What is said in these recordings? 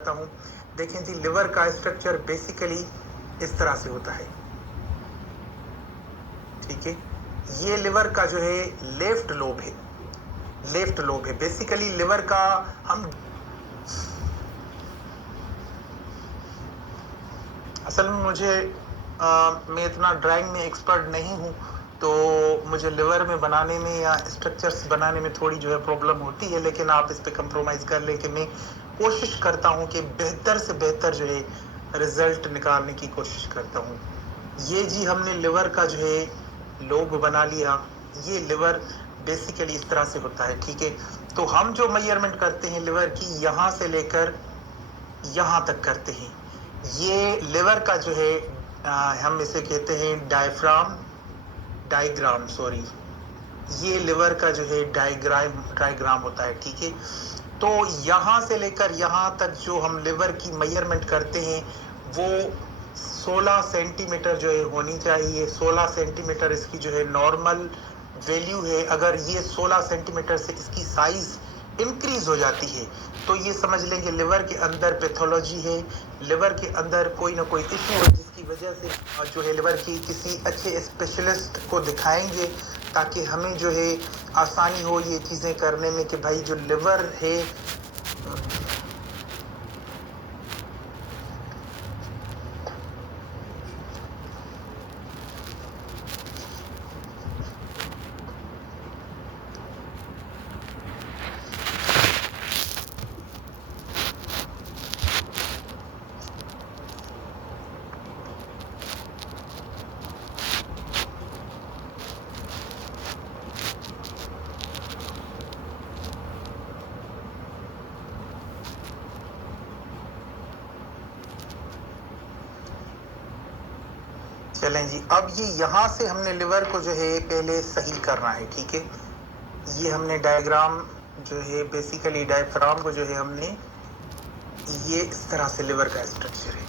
करता हूँ। देखें जी, लिवर का स्ट्रक्चर बेसिकली इस तरह से होता है, ठीक है। ये लिवर का जो है लेफ्ट लोब है, लेफ्ट लोब है बेसिकली लिवर का। हम असल में मैं इतना ड्राइंग में एक्सपर्ट नहीं हूँ, तो मुझे लिवर में बनाने में या स्ट्रक्चर्स बनाने में थोड़ी जो है प्रॉब्लम होती है, लेकिन आप इस पे कंप्रोमाइज़ कर लें कि मैं कोशिश करता हूँ कि बेहतर से बेहतर जो है रिजल्ट निकालने की कोशिश करता हूँ। ये जी हमने लिवर का जो है लोब बना लिया। ये लिवर बेसिकली इस तरह से होता है, ठीक है। तो हम जो मेजरमेंट करते हैं लिवर की, यहाँ से लेकर यहाँ तक करते हैं। ये लिवर का जो है हम इसे कहते हैं डायग्राम सॉरी, ये लिवर का जो है डायग्राम होता है, ठीक है। तो यहाँ से लेकर यहाँ तक जो हम लिवर की मेजरमेंट करते हैं वो 16 सेंटीमीटर जो है होनी चाहिए। 16 सेंटीमीटर इसकी जो है नॉर्मल वैल्यू है। अगर ये 16 सेंटीमीटर से इसकी साइज इंक्रीज हो जाती है तो ये समझ लेंगे लिवर के अंदर पैथोलॉजी है, लिवर के अंदर कोई ना कोई इशू है, जिसकी वजह से जो है लिवर की किसी अच्छे स्पेशलिस्ट को दिखाएंगे, ताकि हमें जो है आसानी हो ये चीज़ें करने में कि भाई जो लिवर है चलें जी, अब ये यहाँ से हमने लिवर को जो है पहले सही करना है, ठीक है। ये हमने डायग्राम जो है बेसिकली डायफ्राम को जो है हमने ये इस तरह से लिवर का स्ट्रक्चर है।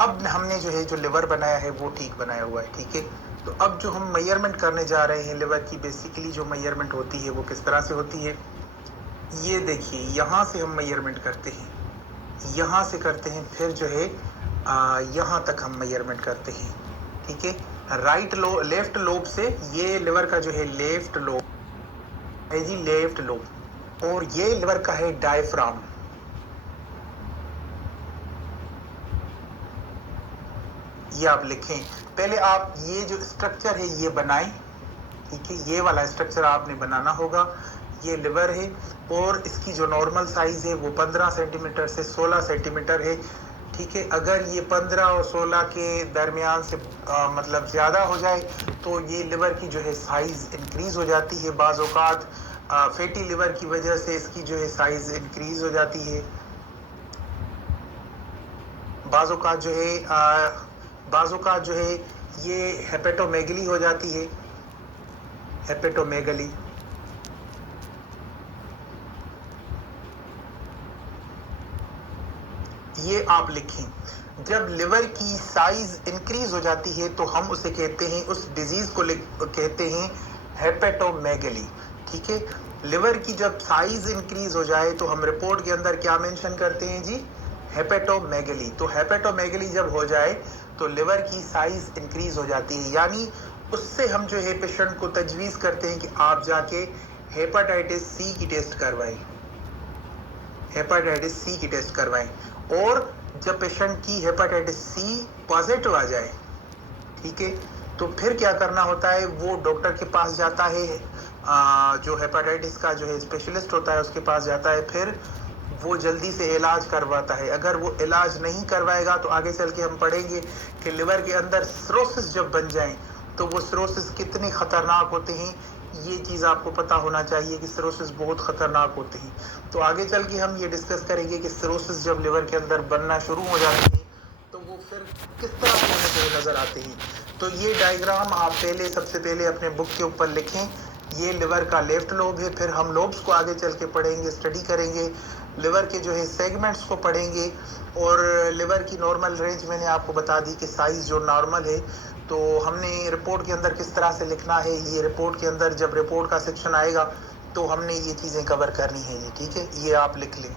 अब हमने जो है जो लिवर बनाया है वो ठीक बनाया हुआ है, ठीक है। तो अब जो हम मेजरमेंट करने जा रहे हैं लिवर की, बेसिकली जो मेजरमेंट होती है वो किस तरह से होती है, ये देखिए यहाँ से हम मेजरमेंट करते हैं, यहाँ से करते हैं, फिर जो है यहाँ तक हम मेजरमेंट करते हैं, ठीक है। लेफ्ट लोब से, ये लिवर का जो है लेफ्ट लोब है जी, लेफ्ट लोब, और ये लिवर का है डायफ्राम। ये आप लिखें, पहले आप ये जो स्ट्रक्चर है ये बनाएं, ठीक है। ये वाला स्ट्रक्चर आपने बनाना होगा। ये लिवर है और इसकी जो नॉर्मल साइज है वो 15 सेंटीमीटर से 16 सेंटीमीटर है, ठीक है। अगर ये 15 और 16 के दरमियान से मतलब ज़्यादा हो जाए तो ये लिवर की जो है साइज़ इंक्रीज़ हो जाती है। बाज़ औक़ात फैटी लिवर की वजह से इसकी जो है साइज़ इंक्रीज़ हो जाती है। बाज़ औक़ात जो है ये हेपेटोमेगली हो जाती है, हेपेटोमेगली। ये आप लिखें, जब लिवर की साइज इंक्रीज हो जाती है तो हम उसे कहते हैं, उस डिजीज को कहते हैं हेपेटोमेगली, ठीक है। लिवर की जब साइज इंक्रीज हो जाए तो हम रिपोर्ट के अंदर क्या मेंशन करते हैं जी, हेपेटोमेगली। तो हेपेटोमेगली जब हो जाए तो लिवर की साइज इंक्रीज हो जाती है, यानी उससे हम जो है पेशेंट को तजवीज़ करते हैं कि आप जाके हेपेटाइटिस सी की टेस्ट करवाएं, हेपेटाइटिस सी की टेस्ट करवाएं। और जब पेशेंट की हेपेटाइटिस सी पॉजिटिव आ जाए, ठीक है, तो फिर क्या करना होता है, वो डॉक्टर के पास जाता है, जो हेपेटाइटिस का जो है स्पेशलिस्ट होता है उसके पास जाता है, फिर वो जल्दी से इलाज करवाता है। अगर वो इलाज नहीं करवाएगा तो आगे चल के हम पढ़ेंगे कि लिवर के अंदर सिरोसिस जब बन जाए तो वो सिरोसिस कितने ख़तरनाक होते हैं। ये चीज़ आपको पता होना चाहिए कि सिरोसिस बहुत ख़तरनाक होते हैं। तो आगे चल के हम ये डिस्कस करेंगे कि सिरोसिस जब लिवर के अंदर बनना शुरू हो जाती है तो वो फिर किस तरह से होने को नज़र आते हैं। तो ये डायग्राम आप सबसे पहले अपने बुक के ऊपर लिखें। ये लिवर का लेफ्ट लोब है, फिर हम लोब्स को आगे चल के पढ़ेंगे, स्टडी करेंगे, लिवर के जो है सेगमेंट्स को पढ़ेंगे, और लिवर की नॉर्मल रेंज मैंने आपको बता दी कि साइज़ जो नॉर्मल है, तो हमने रिपोर्ट के अंदर किस तरह से लिखना है, ये रिपोर्ट के अंदर जब रिपोर्ट का सेक्शन आएगा तो हमने ये चीज़ें कवर करनी है, ये ठीक है, ये आप लिख लें।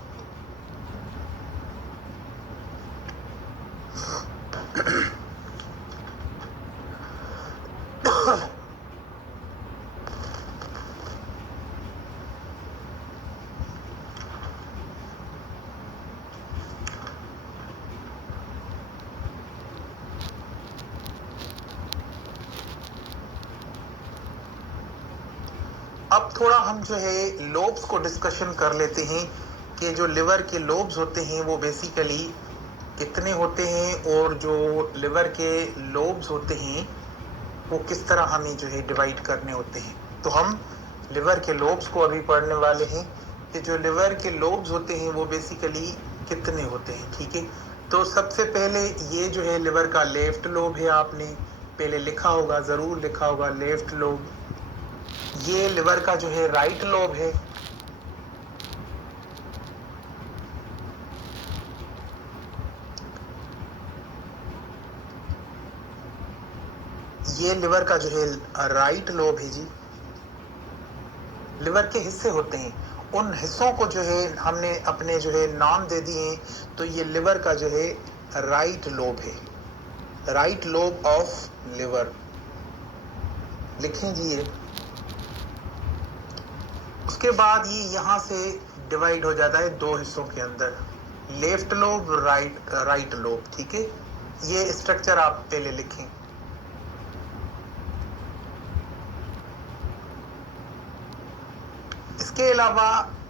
अब थोड़ा हम जो है लोब्स को डिस्कशन कर लेते हैं कि जो लिवर के लोब्स होते हैं वो बेसिकली कितने होते हैं और जो लिवर के लोब्स होते हैं वो किस तरह हमें जो है डिवाइड करने होते हैं। तो हम लिवर के लोब्स को अभी पढ़ने वाले हैं कि जो लिवर के लोब्स होते हैं वो बेसिकली कितने होते हैं। ठीक है, तो सबसे पहले ये जो है लिवर का लेफ्ट लोब है, आपने पहले लिखा होगा, जरूर लिखा होगा लेफ्ट लोब। ये लिवर का जो है राइट लोब है। ये लिवर का जो है राइट लोब है जी। लिवर के हिस्से होते हैं, उन हिस्सों को जो है हमने अपने जो है नाम दे दिए। तो ये लिवर का जो है राइट लोब है, राइट लोब ऑफ लिवर, लिखें जी ये। उसके बाद ये यहां से डिवाइड हो जाता है दो हिस्सों के अंदर, लेफ्ट लोब, राइट लोब। ठीक है, ये स्ट्रक्चर आप पहले लिखें। इसके अलावा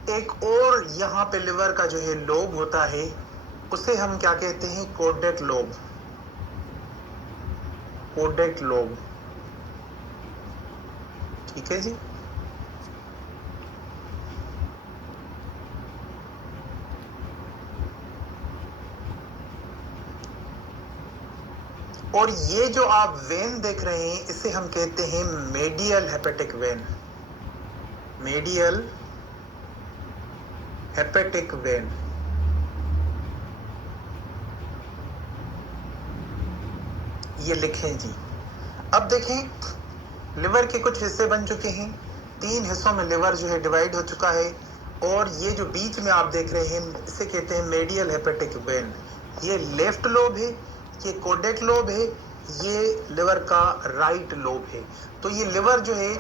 एक और यहाँ पे लिवर का जो है लोब होता है, उसे हम क्या कहते हैं, कोडेट लोब, कोडेट लोब। ठीक है जी। और ये जो आप वेन देख रहे हैं इसे हम कहते हैं medial hepatic when, medial hepatic when. ये लिखें जी। अब देखें, लिवर के कुछ हिस्से बन चुके हैं, 3 हिस्सों में लिवर जो है डिवाइड हो चुका है। और ये जो बीच में आप देख रहे हैं इसे कहते हैं मेडियल हेपेटिक वेन। ये लेफ्ट लोब है, ये कोडेट लोब है, ये लिवर का राइट लोब है। तो ये लिवर जो है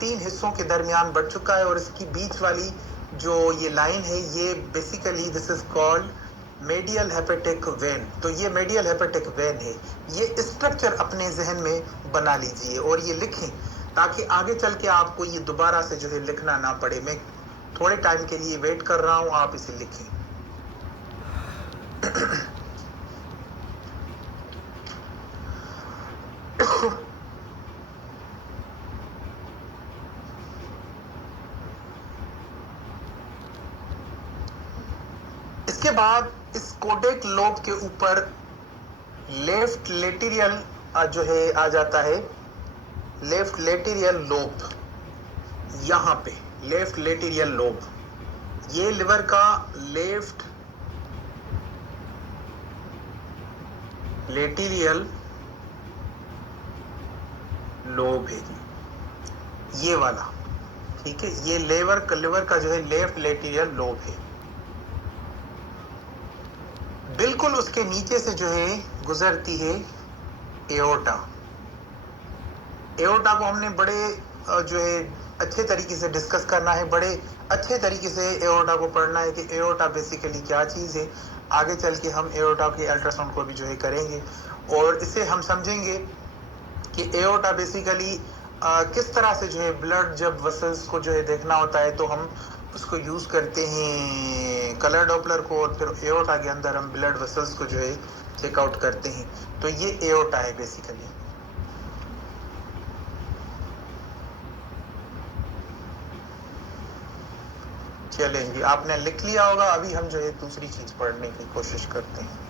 3 हिस्सों के दरमियान बढ़ चुका है, और इसकी बीच वाली जो ये लाइन है ये basically this is called medial hepatic when. तो ये मेडियल हेपेटिक वेन है। ये स्ट्रक्चर अपने जहन में बना लीजिए और ये लिखें, ताकि आगे चल के आपको ये दोबारा से जो है लिखना ना पड़े। मैं थोड़े टाइम के लिए वेट कर रहा हूं, आप इसे लिखें। इसके बाद इस कोडेट लोब के ऊपर लेफ्ट लेटेरियल जो है आ जाता है, लेफ्ट लेटेरियल लोब। यहां पे लेफ्ट लेटेरियल लोब, ये लिवर का लेफ्ट लेटेरियल लोब है जी, ये वाला। ठीक है, ये लिवर का जो है लेफ्ट लेटेरियल लोब है। बिल्कुल उसके नीचे से जो है गुजरती है एओर्टा। एओर्टा को हमने बड़े जो है अच्छे तरीके से डिस्कस करना है, बड़े अच्छे तरीके से एओर्टा को पढ़ना है कि एओर्टा बेसिकली क्या चीज़ है। आगे चल के हम एओर्टा के अल्ट्रासाउंड को भी जो है करेंगे, और इससे हम समझेंगे कि एओर्टा बेसिकली किस तरह से जो है ब्लड, जब वेसल्स को जो है देखना होता है तो हम उसको यूज़ करते हैं कलर डॉपलर को, और फिर एओर्टा के अंदर हम ब्लड वेसल्स को जो है चेकआउट करते हैं। तो ये एओर्टा है बेसिकली। चलेंगे, आपने लिख लिया होगा। अभी हम जो है दूसरी चीज पढ़ने की कोशिश करते हैं।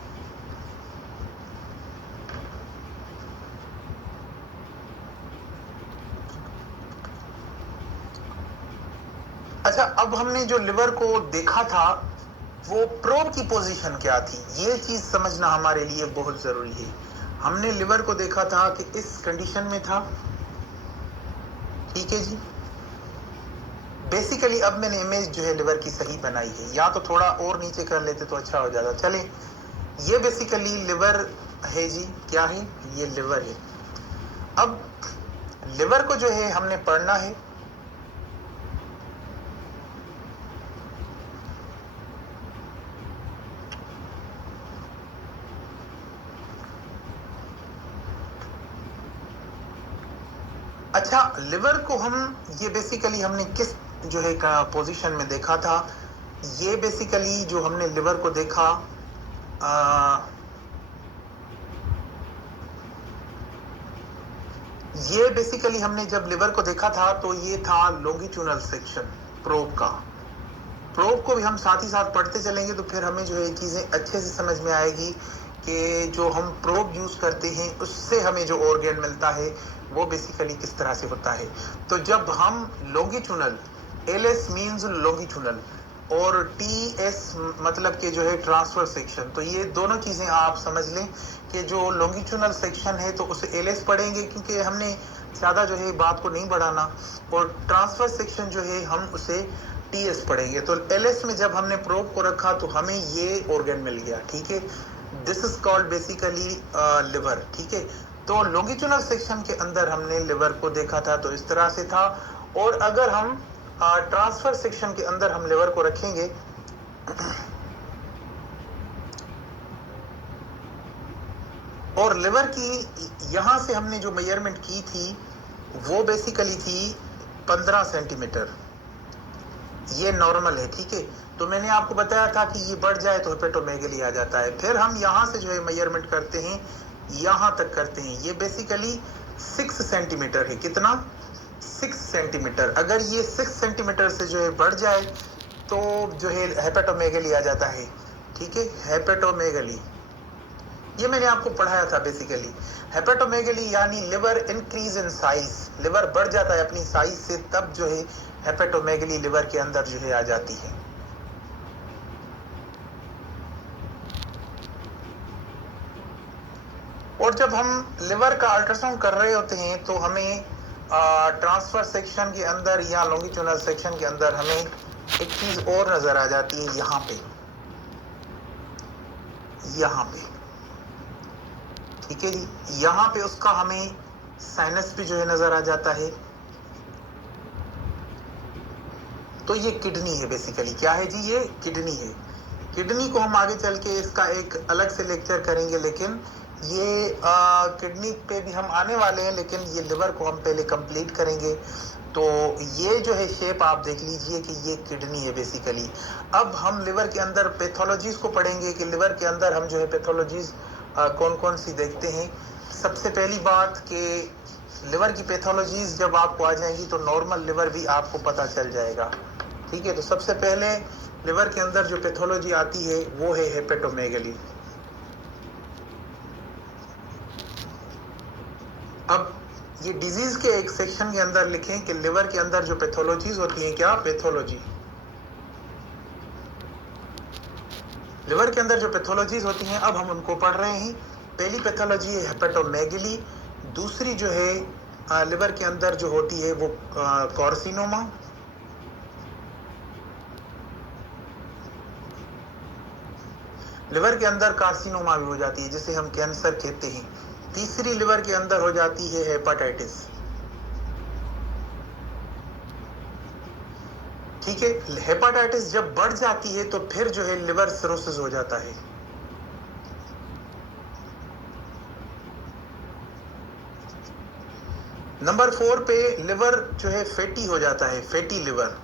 अच्छा, अब हमने जो लिवर को देखा था वो प्रोब की पोजीशन क्या थी, ये चीज समझना हमारे लिए बहुत जरूरी है। हमने लिवर को देखा था कि इस कंडीशन में था। ठीक है जी। बेसिकली अब मैंने इमेज जो है लिवर की सही बनाई है, या तो थोड़ा और नीचे कर लेते तो अच्छा हो जाता। चले, ये बेसिकली लिवर है जी। क्या है ये? लिवर है। अब लिवर को जो है हमने पढ़ना है। अच्छा, लिवर को हम ये बेसिकली हमने किस जो है का पोजीशन में देखा था? ये बेसिकली जो हमने लिवर को देखा, ये बेसिकली हमने जब लिवर को देखा था तो ये था लॉन्गिट्यूडनल सेक्शन प्रोब का। प्रोब को भी हम साथ ही साथ पढ़ते चलेंगे तो फिर हमें जो है चीज़ें अच्छे से समझ में आएगी कि जो हम प्रोब यूज़ करते हैं उससे हमें जो ऑर्गन मिलता है वो बेसिकली किस तरह से होता है। तो जब हम लॉन्गिट्यूडनल, LS मीन्स लॉन्गिट्यूडनल और TS मतलब कि जो है ट्रांसफर सेक्शन, तो ये दोनों चीज़ें आप समझ लें कि जो लॉन्गिट्यूडनल सेक्शन है तो उसे LS पढ़ेंगे क्योंकि हमने ज़्यादा जो है बात को नहीं बढ़ाना, और ट्रांसफर सेक्शन जो है हम उसे TS पढ़ेंगे। तो LS में जब हमने प्रोब को रखा तो हमें ये ऑर्गन मिल गया, ठीक है। This is called basically liver, ठीक है। तो लॉन्गिट्यूडनल सेक्शन के अंदर हमने लिवर को देखा था तो इस तरह से था, और अगर हम ट्रांसफर सेक्शन के अंदर हम लिवर को रखेंगे और लिवर की यहां से हमने जो मेजरमेंट की थी वो बेसिकली थी 15 सेंटीमीटर, ये नॉर्मल है, ठीक है। तो मैंने आपको बताया था कि ये बढ़ जाए तो हेपेटोमेगली आ जाता है। फिर हम यहाँ से जो है मेजरमेंट करते हैं, यहाँ तक करते हैं, ये बेसिकली 6 सेंटीमीटर है। कितना? 6 सेंटीमीटर। अगर ये 6 सेंटीमीटर से जो है बढ़ जाए तो जो है हेपेटोमेगली आ जाता है, ठीक है। हेपेटोमेगली ये मैंने आपको पढ़ाया था बेसिकली। हेपेटोमेगली यानी liver increase in size, liver बढ़ जाता है अपनी साइज से, तब जो है हेपेटोमेगली लिवर के अंदर जो है आ जाती है। और जब हम लिवर का अल्ट्रासाउंड कर रहे होते हैं तो हमें ट्रांसफर सेक्शन के अंदर या लॉन्गिट्यूडनल सेक्शन के अंदर हमें एक चीज और नजर आ जाती है, यहाँ पे, यहाँ पे, ठीक है जी। यहाँ पे उसका हमें साइनस भी जो है नजर आ जाता है। तो ये किडनी है बेसिकली। क्या है जी? ये किडनी है। किडनी को हम आगे चल के इसका एक अलग से लेक्चर करेंगे, लेकिन ये किडनी पे भी हम आने वाले हैं, लेकिन ये लिवर को हम पहले कंप्लीट करेंगे। तो ये जो है शेप आप देख लीजिए कि ये किडनी है बेसिकली। अब हम लिवर के अंदर पैथोलॉजीज को पढ़ेंगे कि लिवर के अंदर हम जो है पैथोलॉजीज कौन कौन सी देखते हैं। सबसे पहली बात कि लिवर की पैथोलॉजीज जब आपको आ जाएंगी तो नॉर्मल लिवर भी आपको पता चल जाएगा, ठीक है। तो सबसे पहले लिवर के अंदर जो पैथोलॉजी आती है वो है हेपेटोमेगली। अब ये डिजीज के एक सेक्शन के अंदर लिखें कि लिवर के अंदर जो पैथोलॉजीज होती हैं, क्या पैथोलॉजी, लिवर के अंदर जो पैथोलॉजीज होती हैं अब हम उनको पढ़ रहे हैं। पहली पैथोलॉजी है हेपेटोमेगली। दूसरी जो है लिवर के अंदर जो होती है वो कार्सिनोमा। लिवर के अंदर कार्सिनोमा भी हो जाती है जिसे हम कैंसर कहते हैं। तीसरी लिवर के अंदर हो जाती है हेपेटाइटिस, ठीक है। हेपेटाइटिस जब बढ़ जाती है तो फिर जो है लिवर सिरोसिस हो जाता है। नंबर 4 पे लिवर जो है फैटी हो जाता है, फैटी लिवर।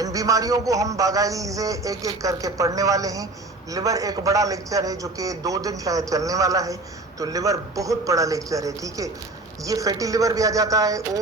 इन बीमारियों को हम बाकायदगी से एक एक करके पढ़ने वाले हैं। लिवर एक बड़ा लेक्चर है जो कि 2 दिन शायद चलने वाला है, तो लिवर बहुत बड़ा लेक्चर है, ठीक है। ये फैटी लिवर भी आ जाता है और